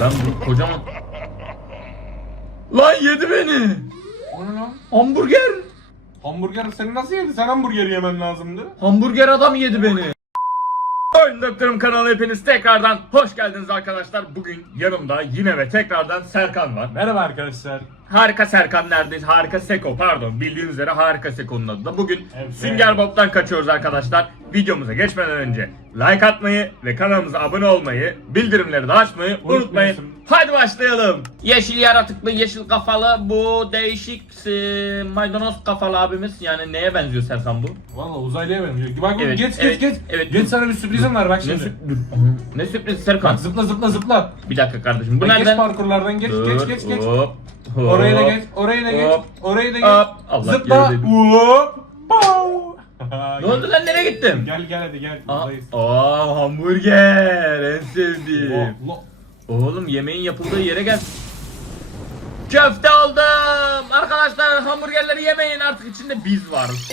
Ben bu kocaman... Lan yedi beni. O ne lan? Hamburger. Hamburger seni nasıl yedi? Sen hamburger yemen lazımdı. Hamburger adam yedi beni. Oyun Doktorum kanalına hepiniz tekrardan hoş geldiniz arkadaşlar. Bugün yanımda yine ve tekrardan Serkan var. Merhaba arkadaşlar. Harika Serkan neredeyiz? Harika Seko pardon. Bildiğiniz üzere Harika Seko'nun adı da. Bugün Evet. Sünger Bob'tan kaçıyoruz arkadaşlar. Videomuza geçmeden önce like atmayı ve kanalımıza abone olmayı, bildirimleri de açmayı unutmayın. Hadi başlayalım. Yeşil yaratıklı, yeşil kafalı bu değişik e, maydanoz kafalı abimiz. Yani neye benziyor Serkan bu? Valla uzaylıya benziyor. Bak Evet, geç evet, geç geç. evet. Geç sana bir sürprizim var bak Ne, şimdi. Aha, ne sürpriz Serkan? Bak zıpla zıpla zıpla. Bir dakika kardeşim. Bu Bak, geç nereden? parkurlardan geç Dur, geç geç geç. Hop, hop, Orayı da geç, orayı da geç, hop, orayı da hop. geç. Allah Zıpla. Hop. Ne oldu lan nereye gittim? Gel gel hadi gel. Buradayız. aa, hamburger en sevdiğim. Oğlum yemeğin yapıldığı yere gel. Köfte aldım. Arkadaşlar hamburgerleri yemeyin artık içinde biz varız.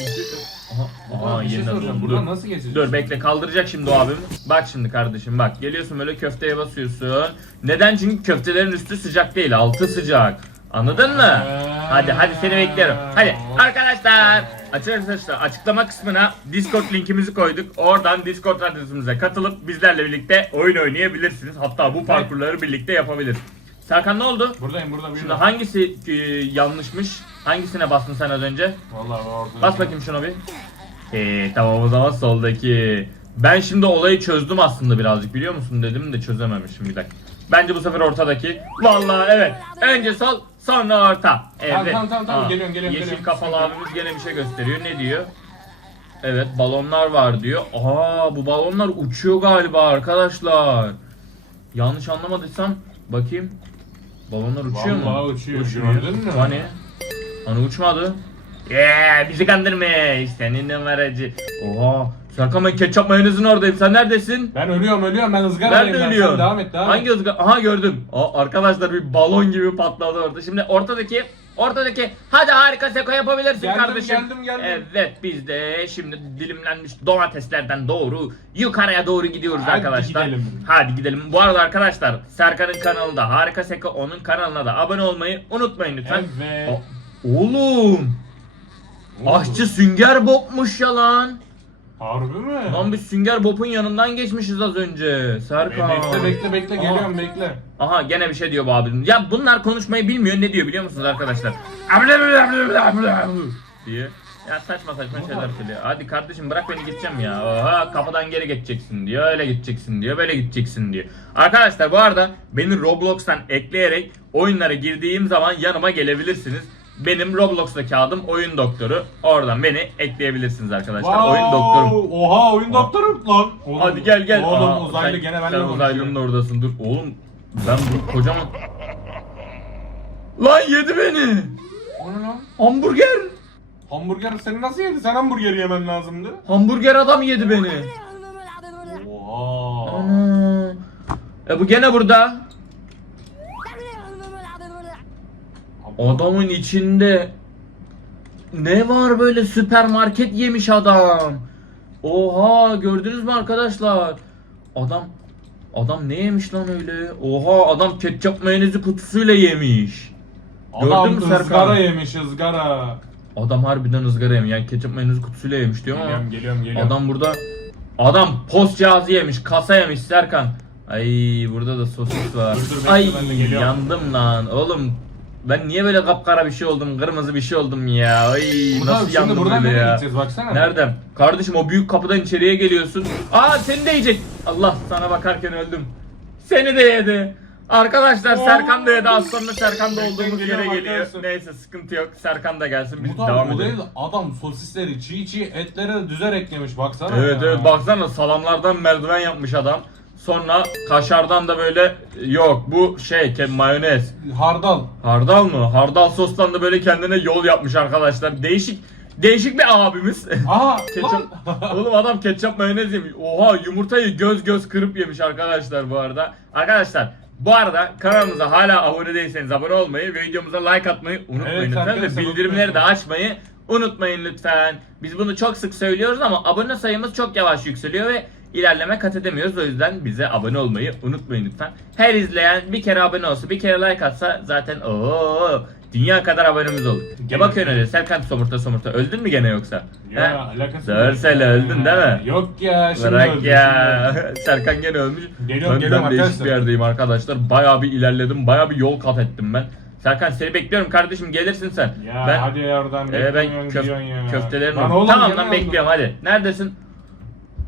Aha, aha Aa, bir şey soracağım. dur. Buradan nasıl geçeceğiz? Dur bekle kaldıracak şimdi o abim. Bak şimdi kardeşim bak geliyorsun böyle köfteye basıyorsun. Neden? Çünkü köftelerin üstü sıcak değil altı sıcak. Anladın mı? Hadi hadi seni bekliyorum. Hadi arkadaşlar arkadaşlar açıklama kısmına Discord linkimizi koyduk. Oradan Discord adresimize katılıp bizlerle birlikte oyun oynayabilirsiniz. Hatta bu parkurları birlikte yapabiliriz. Serkan ne oldu? Buradayım burada bir Şimdi hangisi e, yanlışmış? Hangisine bastın sen az önce? Vallahi orada. Bas bakayım şuna bir. Ee, tamam o zaman soldaki. Ben şimdi olayı çözdüm aslında birazcık biliyor musun dedim de çözememişim bir dakika. Bence bu sefer ortadaki. Vallahi evet. Önce sol sonra orta. Evet. tamam, tamam, tamam. Geliyorum, geliyorum, Yeşil geliyorum. kafalı abimiz gene bir şey gösteriyor. Ne diyor? Evet balonlar var diyor. Aa bu balonlar uçuyor galiba arkadaşlar. Yanlış anlamadıysam bakayım. Balonlar uçuyor mu? Vallahi uçuyor, gördün mü? Hani? Hani uçmadı. Eee bizi kandırmış. Senin numaracı. Oha. Serkan ben ketçap mayonezin oradayım. Sen neredesin? Ben ölüyorum ölüyorum ben ızgaradayım. Ben de Sen ölüyorum. Devam et devam Hangi et. ızgara? Aha gördüm. Aa, arkadaşlar bir balon gibi patladı orada. Şimdi ortadaki Ortadaki hadi harika seko yapabilirsin Geldim, kardeşim. geldim, geldim. Evet biz de şimdi dilimlenmiş domateslerden doğru yukarıya doğru gidiyoruz Hadi arkadaşlar. gidelim. Hadi gidelim. Bu arada arkadaşlar Serkan'ın kanalında harika seko onun kanalına da abone olmayı unutmayın lütfen. Evet. O- Oğlum aşçı sünger bopmuş ya lan. Harbi mi? Lan biz sünger bopun yanından geçmişiz az önce. Serkan. Bekle bekle bekle Aha. geliyorum bekle. Aha gene bir şey diyor bu abim. Ya bunlar konuşmayı bilmiyor ne diyor biliyor musunuz arkadaşlar? diye. Ya saçma saçma şeyler söylüyor. Hadi kardeşim bırak beni gideceğim ya. Oha kapıdan geri geçeceksin diyor. Öyle gideceksin diyor. Böyle gideceksin diyor. Arkadaşlar bu arada beni Roblox'tan ekleyerek oyunlara girdiğim zaman yanıma gelebilirsiniz. Benim Roblox'taki adım Oyun Doktoru. Oradan beni ekleyebilirsiniz arkadaşlar. Wow, Oyun Doktorum. Oha oyun doktorum lan. Oğlum, Hadi gel gel. Oğlum Aa, uzaylı sen- gene benimle Sen uzaylının oradasın dur. Oğlum ben bu kocaman... Lan yedi beni. O ne lan? Hamburger. Hamburger seni nasıl yedi? Sen hamburger yemen lazımdı. Hamburger adam yedi beni. Oha. Ana. E bu gene burada. Adamın içinde ne var böyle süpermarket yemiş adam. Oha gördünüz mü arkadaşlar? Adam adam ne yemiş lan öyle? Oha adam ketçap mayonezi kutusuyla yemiş. Adam Gördün mü Serkan? yemiş ızgara. Adam harbiden ızgara yemiş. Yani ketçap mayonezi kutusuyla yemiş diyor ama. Geliyorum geliyorum geliyorum. Adam burada adam post cihazı yemiş, kasa yemiş Serkan. Ay burada da sosis var. Dur, dur, bekle, Ay ben de geliyorum. yandım lan. Oğlum ben niye böyle kapkara bir şey oldum, kırmızı bir şey oldum ya. Ay nasıl yandım buradan böyle nereye ya. gideceğiz baksana. Nereden? Kardeşim o büyük kapıdan içeriye geliyorsun. Aa seni de yiyecek. Allah sana bakarken öldüm. Seni de yedi. Arkadaşlar. Serkan da yedi. Sonra Serkan da olduğumuz yere geliyorum geliyor. arkadaşlar. Neyse sıkıntı yok. Serkan da gelsin. Biz Bu da devam o edelim. değil adam sosisleri çiğ çiğ etlere düzer eklemiş baksana. Evet ya. evet baksana salamlardan merdiven yapmış adam. Sonra kaşardan da böyle yok bu şey ke- mayonez. Hardal. Hardal mı? Hardal sostan da böyle kendine yol yapmış arkadaşlar. Değişik değişik bir abimiz. Aha ketçap. lan. Oğlum adam ketçap mayonez yemiş. Oha yumurtayı göz göz kırıp yemiş arkadaşlar bu arada. Arkadaşlar bu arada kanalımıza hala abone değilseniz abone olmayı ve videomuza like atmayı unutmayın Evet, lütfen ve arkadaşlar, bildirimleri de unutmayın. açmayı unutmayın lütfen. Biz bunu çok sık söylüyoruz ama abone sayımız çok yavaş yükseliyor ve ilerleme kat edemiyoruz. O yüzden bize abone olmayı unutmayın lütfen. Her izleyen bir kere abone olsa, bir kere like atsa zaten ooo dünya kadar abonemiz olur. Ya Gene- bakıyorsun öyle Serkan somurta somurta. Öldün mü gene yoksa? Ya He? alakası yok. söyle, öldün değil mi? Yok ya şimdi Bırak öldüm, ya. şimdi. Serkan gene ölmüş. Geliyorum, ben, geliyorum ben arkadaşlar. bir yerdeyim arkadaşlar. Bayağı bir ilerledim. Bayağı bir yol kat ettim ben. Serkan seni bekliyorum kardeşim gelirsin sen. Ya ben, hadi ya oradan Ee, ben köf- ya. köftelerini Lan oğlum, Tamam lan bekliyorum hadi. Neredesin?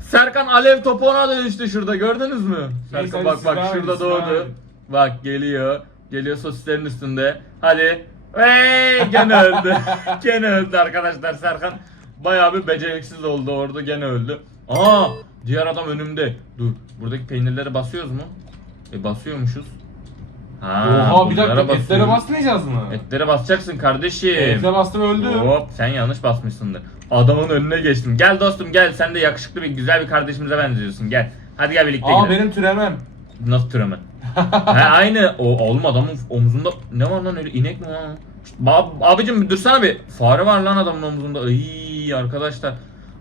Serkan alev topuğuna dönüştü şurada gördünüz mü? Serkan bak bak şurada doğdu. Bak geliyor. Geliyor sosislerin üstünde. Hadi. Hey, gene öldü. gene öldü arkadaşlar Serkan. Bayağı bir beceriksiz oldu orada gene öldü. Aa diğer adam önümde. Dur buradaki peynirleri basıyoruz mu? E basıyormuşuz. Ha, Oha bir bunlara dakika etlere basıyoruz. basmayacağız mı? Etlere basacaksın kardeşim. Ete bastım öldü. Hop sen yanlış basmışsındır. Adamın önüne geçtim. Gel dostum gel sen de yakışıklı bir güzel bir kardeşimize benziyorsun gel. Hadi gel birlikte Aa gidelim. benim türemem. Nasıl türeme? He aynı. O oğlum adamın omzunda ne var lan öyle inek mi lan? Şşt, Ab, abicim bir dursana bir. Fare var lan adamın omzunda. Ay arkadaşlar.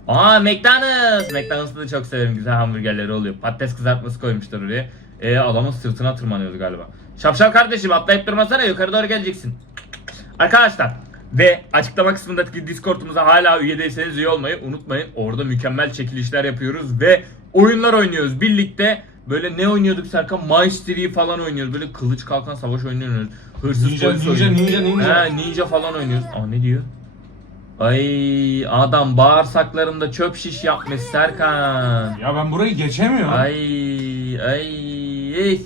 Aa McDonald's. McDonald's'ı da çok severim. Güzel hamburgerleri oluyor. Patates kızartması koymuşlar oraya. E adamın sırtına tırmanıyordu galiba. Şapşal kardeşim atlayıp durmasana yukarı doğru geleceksin. Arkadaşlar ve açıklama kısmındaki Discord'umuza hala üye değilseniz üye olmayı unutmayın. Orada mükemmel çekilişler yapıyoruz ve oyunlar oynuyoruz. Birlikte böyle ne oynuyorduk Serkan? Maestri falan oynuyoruz. Böyle kılıç kalkan savaş oynuyoruz. Hırsız Ninja, polis ninja, oynuyoruz. ninja, ninja. He, ninja falan oynuyoruz. Aa ne diyor? Ay adam bağırsaklarında çöp şiş yapmış Serkan. Ya ben burayı geçemiyorum. Ay ay ey.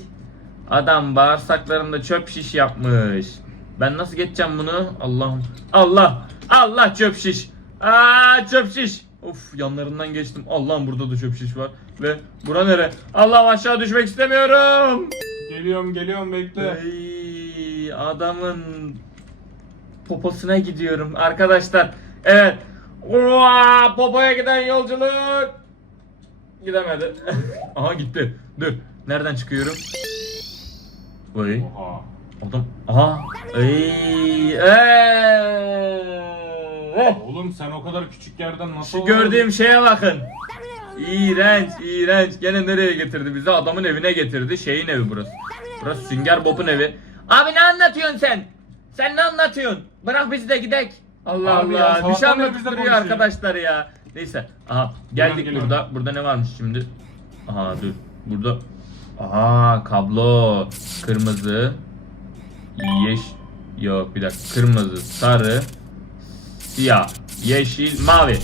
Adam bağırsaklarında çöp şiş yapmış. Ben nasıl geçeceğim bunu? Allah'ım. Allah. Allah çöp şiş. Aa çöp şiş. Of yanlarından geçtim. Allah'ım burada da çöp şiş var. Ve bura nere? Allah'ım aşağı düşmek istemiyorum. Geliyorum geliyorum bekle. Ay adamın poposuna gidiyorum arkadaşlar. Evet. Uaa, popoya giden yolculuk. Gidemedi. Aha gitti. Dur. Nereden çıkıyorum? Oha. Adam. Aha. Ay. Eee. Oğlum sen o kadar küçük yerden nasıl Şu gördüğüm şeye bakın. İğrenç, iğrenç. Gene nereye getirdi bizi? Adamın evine getirdi. Şeyin evi burası. Burası Sünger Bob'un evi. Abi ne anlatıyorsun sen? Sen ne anlatıyorsun? Bırak bizi de gidek. Allah Abi ya, Allah. Bir şey sabahtan beri anlatıp bizle duruyor konuşuyor. arkadaşlar ya. Neyse. Aha geldik geliyorum. burada. Burada ne varmış şimdi? Aha dur. Burada. Aha kablo. Kırmızı. Yeş. Yok bir dakika. Kırmızı, sarı, siyah, yeşil, mavi.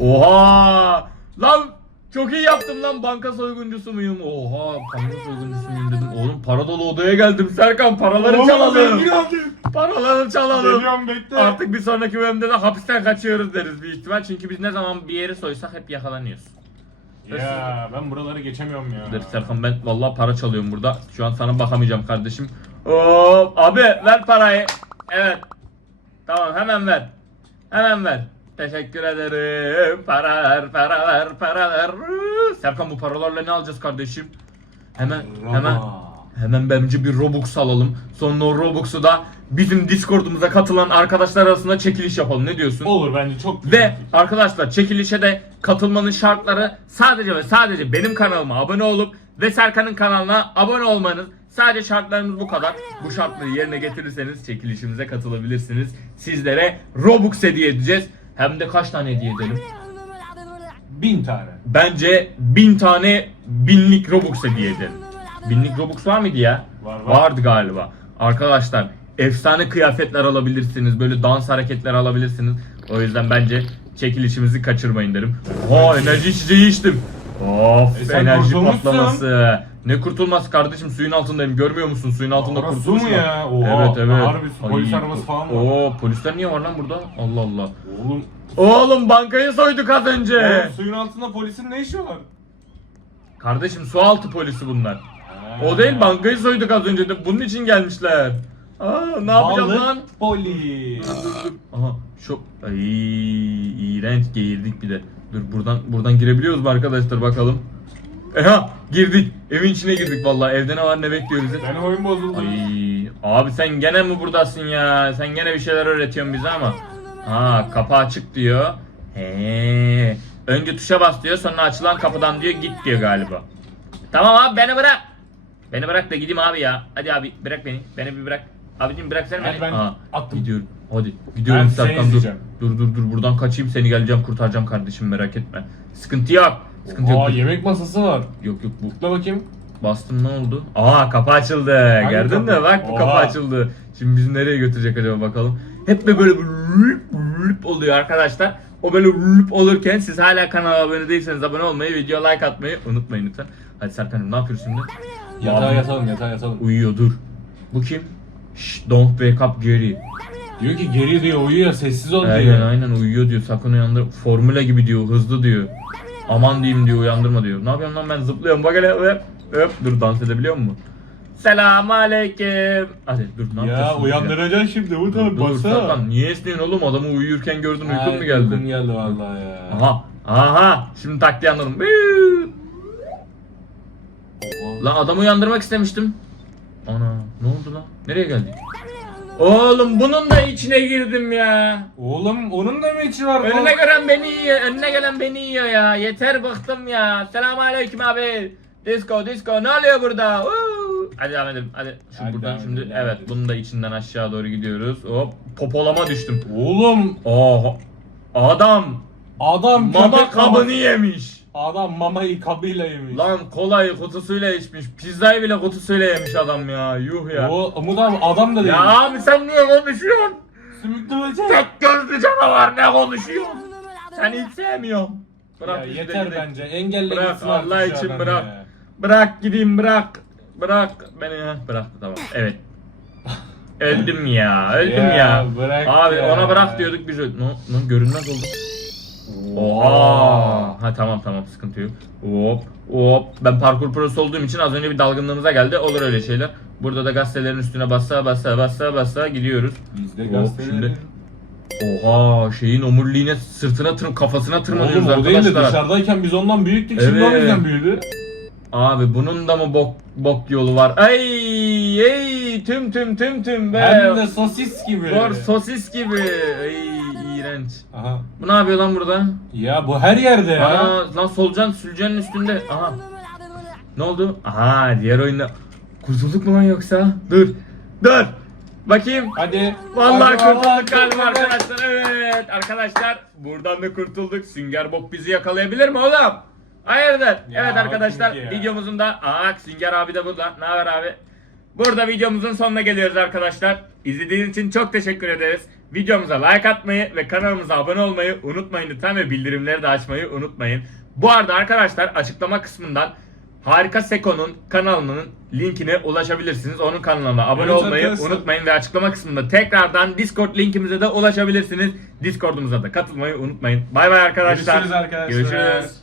Oha! Lan çok iyi yaptım lan banka soyguncusu muyum? Oha banka soyguncusu muyum dedim. Oğlum para dolu odaya geldim Serkan paraları Oğlum, çalalım. zengin olduk. Paraları çalalım. Geliyorum bekle. Artık bir sonraki bölümde de hapisten kaçıyoruz deriz büyük ihtimal. Çünkü biz ne zaman bir yeri soysak hep yakalanıyoruz. Ya ben buraları geçemiyorum ya. Dur Serkan ben vallahi para çalıyorum burada. Şu an sana bakamayacağım kardeşim. Hop abi ver parayı. Evet. Tamam hemen ver. Hemen ver. Teşekkür ederim. Para ver, para ver, para ver. Serkan bu paralarla ne alacağız kardeşim? Hemen, hemen, Raba. hemen bence bir Robux alalım. Sonra o Robux'u da bizim Discord'umuza katılan arkadaşlar arasında çekiliş yapalım. Ne diyorsun? Olur bence çok güzel. Ve arkadaşlar çekilişe de katılmanın şartları sadece ve sadece benim kanalıma abone olup ve Serkan'ın kanalına abone olmanız. Sadece şartlarımız bu kadar. Bu şartları yerine getirirseniz çekilişimize katılabilirsiniz. Sizlere Robux hediye edeceğiz. Hem de kaç tane hediye edelim? Bin tane. Bence bin tane binlik Robux hediye edelim. Binlik Robux var mıydı ya? Var, var. Vardı galiba. Arkadaşlar efsane kıyafetler alabilirsiniz. Böyle dans hareketleri alabilirsiniz. O yüzden bence çekilişimizi kaçırmayın derim. Oha enerji içeceği içtim. Of E enerji patlaması. Ne kurtulması kardeşim suyun altındayım görmüyor musun suyun altında Orası su kurtulmuş mu mu? ya? Oha, Evet evet. harbi su, polis arabası falan var. Oo polisler niye var lan burada? Allah Allah. Oğlum, Oğlum bankayı soyduk az önce. oğlum suyun altında polisin ne işi var? Kardeşim su altı polisi bunlar. O değil bankayı soyduk az önce de bunun için gelmişler. Aa ne yapacağız Balık lan? polis. Aha şu ay iğrenç geğirdik bir de. Dur buradan buradan girebiliyoruz mu arkadaşlar bakalım. Eha girdik. Evin içine girdik vallahi. Evde ne var ne bekliyor bizi. Benim oyun bozuldu. Ay abi sen gene mi buradasın ya? Sen gene bir şeyler öğretiyorsun bize ama. Ha kapı açık diyor. He. Önce tuşa bas diyor sonra açılan kapıdan diyor git diyor galiba. Tamam abi beni bırak. Beni bırak da gideyim abi ya. Hadi abi bırak beni. Beni bir bırak. Abicim bırak sen beni. ben Aa, attım. Gidiyorum. Hadi. Gidiyorum Ben seni dur. Dur dur dur buradan kaçayım seni geleceğim kurtaracağım kardeşim merak etme. Sıkıntı yok. Sıkıntı Aa yok. yemek masası var. Yok yok bu. Tıkla bakayım. Bastım ne oldu? Aa kapı açıldı. Gördün mü? kapı? Bak bu kapı Oha. açıldı. Şimdi bizi nereye götürecek acaba bakalım. Hep de böyle lüp lüp oluyor arkadaşlar. O böyle lüp olurken siz hala kanala abone değilseniz abone olmayı, video like atmayı unutmayın lütfen. Hadi Serkan'cığım ne yapıyorsun şimdi? Yatağa Abi. yatalım yatağa yatalım. Uyuyor dur. Bu kim? Şşt don't wake up Gary. Diyor ki geri diyor uyuyor sessiz ol Aynen diyor. aynen uyuyor diyor sakın uyandır. Formüle gibi diyor hızlı diyor. Aman diyeyim diyor uyandırma diyor. Ne yapıyorum lan ben zıplıyorum bak hele öp öp. Dur dans edebiliyor musun? Selamun aleyküm. Hadi dur ne Ya yapacaksın? uyandıracaksın şimdi bu tabi Dur baksana. Serkan niye esniyorsun oğlum adamı uyurken gördün uykun mu geldi? Uykum geldi vallahi ya. Aha aha şimdi taktiği anladım. Oha. Lan adamı uyandırmak istemiştim. Ana ne oldu lan? Nereye geldik? Oğlum bunun da içine girdim ya. Oğlum onun da mı içi var? Önüne gelen beni yiyor, önüne gelen beni yiyor ya. Yeter bıktım ya. Selamun aleyküm abi. Disco disco ne oluyor burada? Uuu. Hadi devam edelim. Hadi şu Hadi buradan devam şimdi edelim, devam evet edelim. bunun da içinden aşağı doğru gidiyoruz. Hop popolama düştüm. Oğlum Oha. Adam adam mama köpek kabını yemiş. Adam mamayı kabıyla yemiş. Lan kolayı kutusuyla içmiş. Pizzayı bile kutusuyla yemiş adam ya. Yuh ya. O Umut abi adam da değil. Ya abi sen niye konuşuyorsun? Sümüklü böcek. Tek gözlü canavar ne konuşuyorsun? Sen hiç sevmiyorum. Bırak Ya yeter gidelim. bence. Engelle Bırak, gitsin Allah için bırak. ya. Bırak gideyim bırak. Bırak beni ha. Bıraktı tamam. Evet. öldüm ya. Öldüm ya. Ya, bırak Abi ya. ona bırak diyorduk biz. öldük. No, no, görünmez oldu. Oha. Ha tamam tamam sıkıntı yok. Hop hop. Ben parkur prosu olduğum için az önce bir dalgınlığımıza geldi. Olur öyle şeyler. Burada da gazetelerin üstüne bassa bassa bassa bassa gidiyoruz. Bizde Hop, gazeteleri. Oha şeyin omurliğine sırtına tır kafasına tırmanıyoruz Oğlum o değil de arkadaşlar. dışarıdayken biz ondan büyüktük şimdi o Evet. bizden büyüdü. Abi bunun da mı bok bok yolu var? Ay ey tüm tüm tüm tüm be. Hem de sosis gibi. Var sosis gibi. Ay iğrenç. Aha. Bu ne yapıyor lan burada? Ya bu her yerde ya. Aa, lan solucan sülcenin üstünde. Aha. Ne oldu? Aha diğer oyunda. Kurtulduk mu lan yoksa? Dur. Dur. Bakayım. Hadi. Vallahi Hadi, kurtulduk vallahi galiba kurtulduk. arkadaşlar. Evet arkadaşlar buradan da kurtulduk. Sünger Bob bizi yakalayabilir mi oğlum? Hayırdır? evet arkadaşlar ya? videomuzun da Aa Sünger abi de burada. Ne haber abi? Burada videomuzun sonuna geliyoruz arkadaşlar. İzlediğiniz için çok teşekkür ederiz. Videomuza like atmayı ve kanalımıza abone olmayı unutmayın lütfen ve bildirimleri de açmayı unutmayın. Bu arada arkadaşlar açıklama kısmından Harika Seko'nun kanalının linkine ulaşabilirsiniz. Onun kanalına abone Evet olmayı arkadaşlar. unutmayın ve açıklama kısmında tekrardan Discord linkimize de ulaşabilirsiniz. Discord'umuza da katılmayı unutmayın. Bay bay arkadaşlar. Görüşürüz arkadaşlar. Görüşürüz.